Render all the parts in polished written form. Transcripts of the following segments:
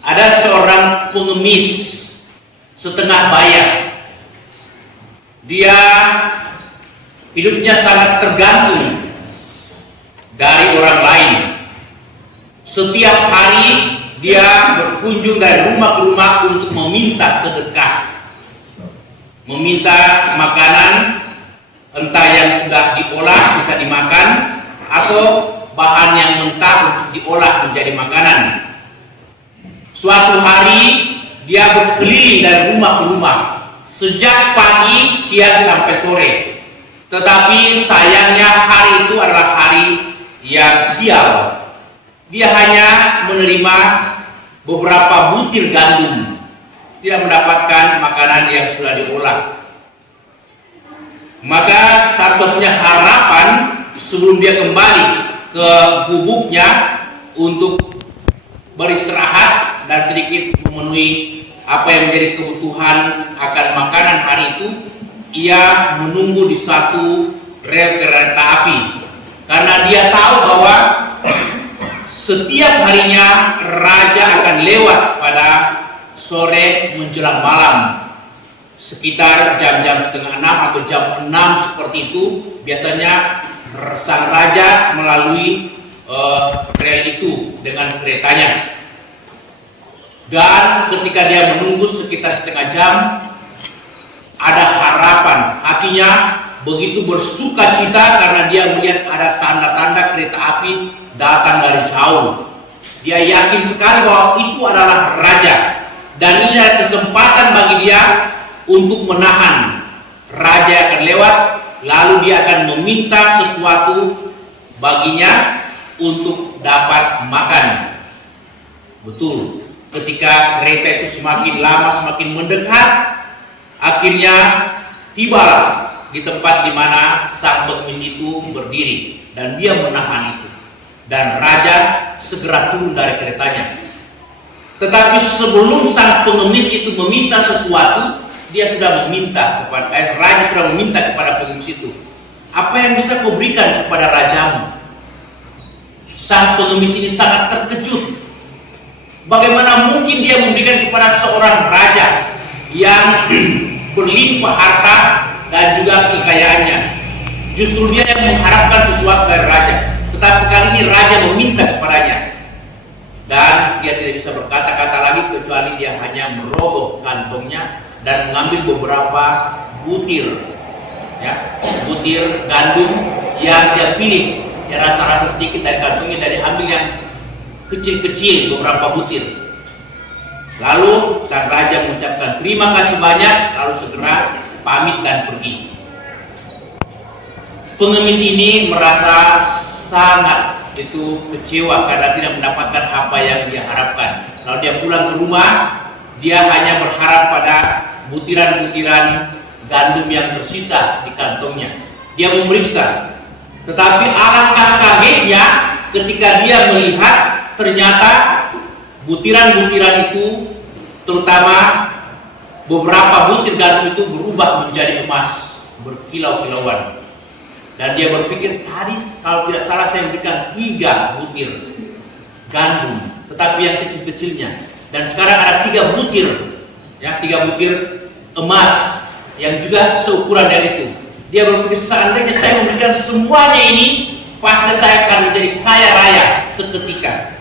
Ada seorang pengemis setengah bayar. Dia hidupnya sangat tergantung dari orang lain. Setiap hari dia berkunjung dari rumah ke rumah untuk meminta sedekah, meminta makanan, entah yang sudah diolah bisa dimakan atau bahan yang mentah untuk diolah menjadi makanan. Suatu hari dia berkeliling dari rumah ke rumah sejak pagi, siang sampai sore. Tetapi sayangnya hari itu adalah hari yang sial. Dia hanya menerima beberapa butir gandum, tidak mendapatkan makanan yang sudah diolah. Maka satu-satunya harapan sebelum dia kembali ke gubuknya untuk beristirahat dan sedikit memenuhi apa yang menjadi kebutuhan akan makanan hari itu, ia menunggu di satu rel kereta api karena dia tahu bahwa setiap harinya raja akan lewat pada sore menjelang malam sekitar jam-jam setengah 6 atau jam 6 seperti itu. Biasanya sang raja melalui rel itu dengan keretanya. Dan ketika dia menunggu sekitar setengah jam, ada harapan. Hatinya begitu bersuka cita karena dia melihat ada tanda-tanda kereta api datang dari jauh. Dia yakin sekali bahwa itu adalah raja. Dan ini adalah kesempatan bagi dia untuk menahan raja yang akan lewat. Lalu dia akan meminta sesuatu baginya untuk dapat makan. Betul. Ketika kereta itu semakin lama semakin mendekat, akhirnya tibalah di tempat di mana sang pengemis itu berdiri dan dia menahan itu. Dan raja segera turun dari keretanya. Tetapi sebelum sang pengemis itu meminta sesuatu, dia sudah meminta kepada raja sudah meminta kepada pengemis itu, apa yang bisa kau berikan kepada rajamu? Sang pengemis ini sangat terkejut. Bagaimana mungkin dia memberikan kepada seorang raja yang berlimpah harta dan juga kekayaannya? Justru dia yang mengharapkan sesuatu dari raja. Tetapi kali ini raja meminta kepadanya. Dan dia tidak bisa berkata-kata lagi kecuali dia hanya merogoh kantongnya dan mengambil beberapa butir, ya, butir gandum yang dia pilih. Dia rasa-rasa sedikit dari kantongnya dan dia ambil yang kecil-kecil beberapa butir. Lalu sang raja mengucapkan terima kasih banyak, lalu segera pamit dan pergi. Pengemis ini merasa sangat kecewa karena tidak mendapatkan apa yang dia harapkan. Lalu dia pulang ke rumah, dia hanya berharap pada butiran-butiran gandum yang tersisa di kantongnya. Dia memeriksa, tetapi alangkah kagetnya ketika dia melihat ternyata butiran-butiran itu, terutama beberapa butir gandum itu berubah menjadi emas, berkilau-kilauan. Dan dia berpikir, tadi kalau tidak salah saya memberikan 3 butir gandum, tetapi yang kecil-kecilnya. Dan sekarang ada 3 butir, ya, 3 butir emas yang juga seukuran dari itu. Dia berpikir, seandainya saya memberikan semuanya ini, pasti saya akan menjadi kaya raya seketika.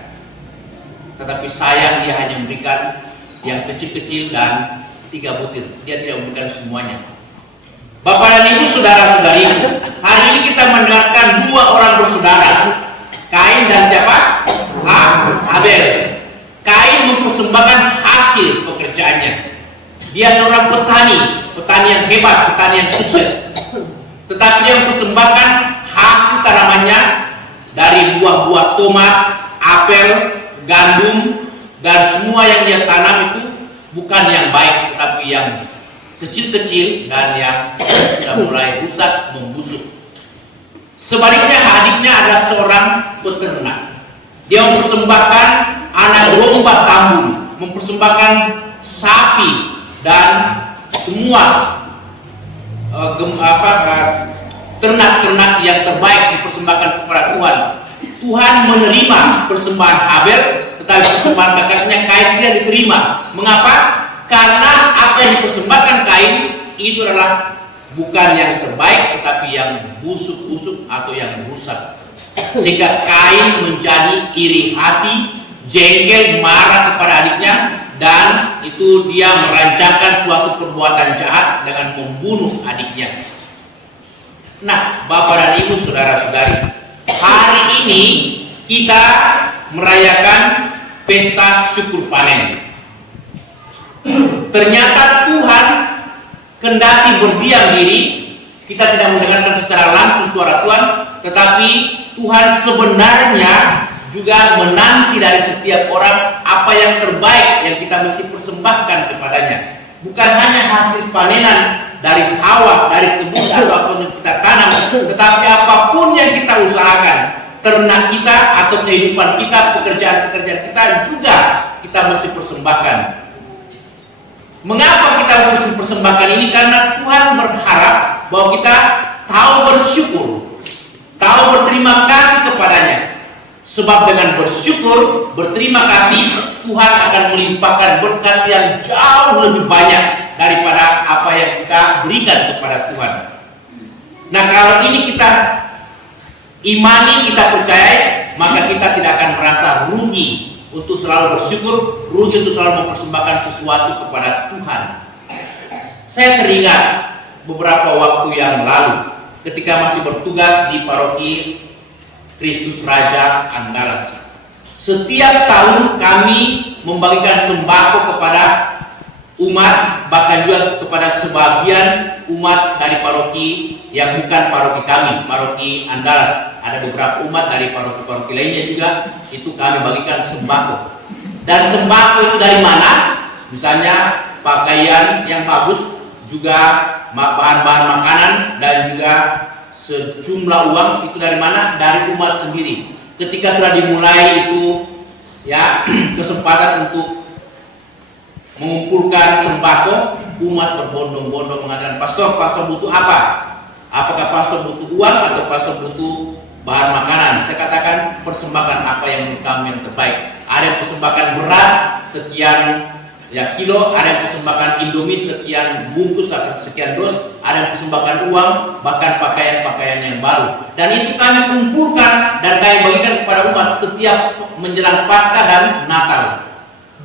Tetapi sayang dia hanya memberikan yang kecil-kecil dan 3 butir. Dia tidak memberikan semuanya. Bapak dan Ibu, saudara-saudariku, hari ini kita mendengarkan 2 orang bersaudara, Kain dan siapa? Abel. Kain mempersembahkan hasil pekerjaannya. Dia seorang petani yang hebat, petani yang sukses. Tetapi dia mempersembahkan buah-buah tomat, apel, gandum, dan semua yang dia tanam itu bukan yang baik, tetapi yang kecil-kecil dan yang sudah mulai rusak, membusuk. Sebaliknya adiknya adalah seorang peternak. Dia mempersembahkan anak domba tambun, mempersembahkan sapi dan semua ternak-ternak yang terbaik dipersembahkan kepada Tuhan. Tuhan menerima persembahan Habel, tetapi persembahan kakaknya Kain tidak diterima. Mengapa? Karena apa yang dipersembahkan Kain itu adalah bukan yang terbaik, tetapi yang busuk-busuk atau yang rusak. Sehingga Kain menjadi iri hati, jengkel, marah kepada adiknya, dan itu dia merancangkan suatu perbuatan jahat dengan membunuh adiknya. Nah, Bapak dan Ibu, saudara-saudari, hari ini kita merayakan pesta syukur panen. Ternyata Tuhan kendati berdiam diri, kita tidak mendengarkan secara langsung suara Tuhan, tetapi Tuhan sebenarnya juga menanti dari setiap orang apa yang terbaik yang kita mesti persembahkan kepadanya. Bukan hanya hasil panenan dari sawah, dari kebun atau apapun yang kita tanam, tetapi apapun yang kita usahakan, ternak kita atau kehidupan kita, pekerjaan-pekerjaan kita juga kita mesti persembahkan. Mengapa kita harus persembahkan ini? Karena Tuhan berharap bahwa kita tahu bersyukur, tahu berterima kasih kepadanya. Sebab dengan bersyukur, berterima kasih, Tuhan akan melimpahkan berkat yang jauh lebih banyak daripada apa yang kita berikan kepada Tuhan. Nah, kalau ini kita imani, kita percaya, maka kita tidak akan merasa rugi untuk selalu bersyukur, rugi untuk selalu mempersembahkan sesuatu kepada Tuhan. Saya teringat beberapa waktu yang lalu ketika masih bertugas di paroki Kristus Raja Andalas. Setiap tahun kami membagikan sembako kepada umat, bahkan juga kepada sebagian umat dari paroki yang bukan paroki kami, paroki Andalas. Ada beberapa umat dari paroki-paroki lainnya juga, itu kami bagikan sembako. Dan sembako itu dari mana? Misalnya pakaian yang bagus, juga bahan-bahan makanan, dan juga sejumlah uang. Itu dari mana? Dari umat sendiri. Ketika sudah dimulai itu ya kesempatan untuk mengumpulkan sembako, umat berbondong-bondong mengatakan, pastor butuh apa? Apakah pastor butuh uang atau pastor butuh bahan makanan? Saya katakan, persembahkan apa yang menurut kami yang terbaik. Ada yang persembahkan beras sekian ya kilo, ada yang persembahkan Indomie sekian bungkus atau sekian dos, ada yang persembahkan uang, bahkan pakaian-pakaian yang baru. Dan itu kami kumpulkan dan kami bagikan kepada umat setiap menjelang Paskah dan Natal.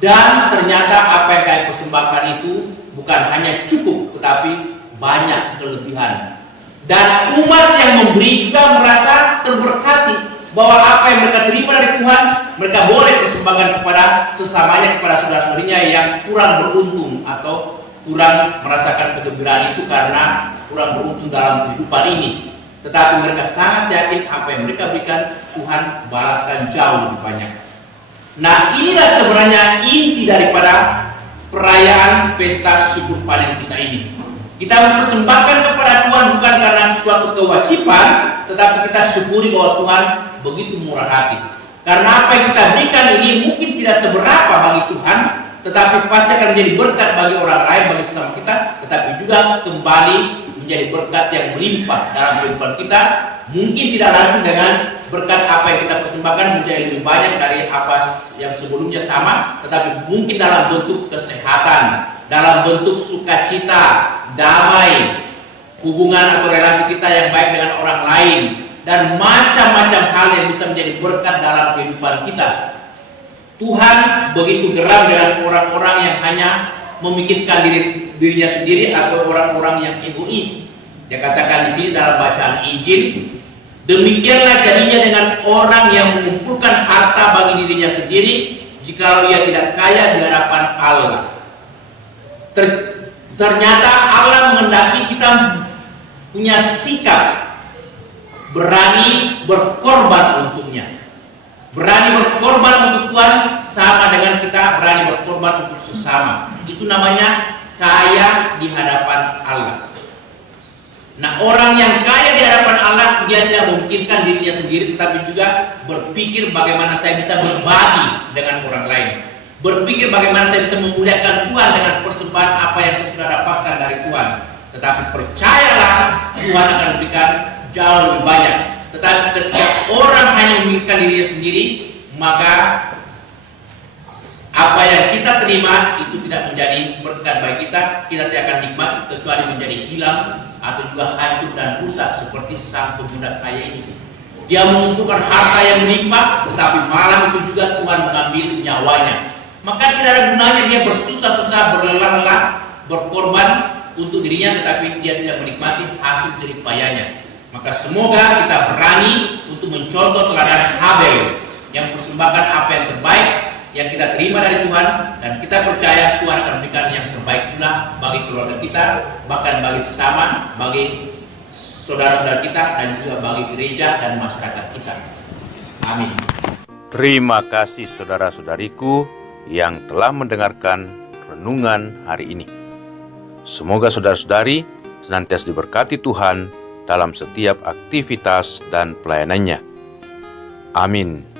Dan ternyata apa yang kami persembahkan itu bukan hanya cukup, tetapi banyak kelebihan. Dan umat yang memberi juga merasa terberkati bahwa apa yang mereka terima dari Tuhan, mereka boleh persembahkan kepada sesamanya, kepada saudara-saudarinya yang kurang beruntung atau kurang merasakan kegembiraan itu karena kurang beruntung dalam kehidupan ini. Tetapi mereka sangat yakin apa yang mereka berikan, Tuhan balaskan jauh lebih banyak. Nah, inilah sebenarnya inti daripada perayaan pesta syukur panen kita ini. Kita mempersembahkan kepada Tuhan bukan karena suatu kewajiban, tetapi kita syukuri bahwa Tuhan begitu murah hati. Karena apa yang kita berikan ini mungkin tidak seberapa bagi Tuhan, tetapi pasti akan menjadi berkat bagi orang lain, bagi sesama kita, tetapi juga kembali menjadi berkat yang melimpah dalam kehidupan kita. Mungkin tidak langsung dengan berkat apa yang kita persembahkan menjadi lebih banyak dari apa yang sebelumnya sama, tetapi mungkin dalam bentuk kesehatan, dalam bentuk sukacita, damai, hubungan atau relasi kita yang baik dengan orang lain, dan macam-macam hal yang bisa menjadi berkat dalam kehidupan kita. Tuhan begitu geram dengan orang-orang yang hanya memikirkan dirinya sendiri atau orang-orang yang egois. Dia katakan di sini dalam bacaan Injil, demikianlah jadinya dengan orang yang mengumpulkan harta bagi dirinya sendiri, jika ia tidak kaya di hadapan Allah. Ternyata Allah menghendaki kita punya sikap berani berkorban untuknya. Berani berkorban untuk Tuhan sama dengan kita berani berkorban untuk sesama. Itu namanya kaya di hadapan Allah. Nah, orang yang kaya di hadapan Allah, dia tidak memikirkan dirinya sendiri, tetapi juga berpikir bagaimana saya bisa berbagi dengan orang lain. Berpikir bagaimana saya bisa memuliakan Tuhan dengan persembahan apa yang saya sudah dapatkan dari Tuhan. Tetapi percayalah, Tuhan akan memberikan jauh lebih banyak. Tetapi ketika orang hanya memikirkan dirinya sendiri, maka apa yang kita terima itu tidak menjadi berkat bagi kita tidak akan nikmati, kecuali menjadi hilang atau juga hancur dan rusak seperti sang pemuda kaya ini. Dia mengumpulkan harta yang melimpah, tetapi malam itu juga Tuhan mengambil nyawanya. Maka tidak ada gunanya dia bersusah-susah, berlelah-lelah, berkorban untuk dirinya, tetapi dia tidak menikmati hasil jerih payahnya. Maka semoga kita berani untuk mencontoh teladan Habel yang persembahkan apa yang terbaik yang kita terima dari Tuhan, dan kita percaya Tuhan akan memberikan yang terbaik pula bagi keluarga kita, bahkan bagi sesama, bagi saudara-saudara kita, dan juga bagi gereja dan masyarakat kita. Amin. Terima kasih saudara-saudariku yang telah mendengarkan renungan hari ini. Semoga saudara-saudari senantiasa diberkati Tuhan dalam setiap aktivitas dan pelayanannya. Amin.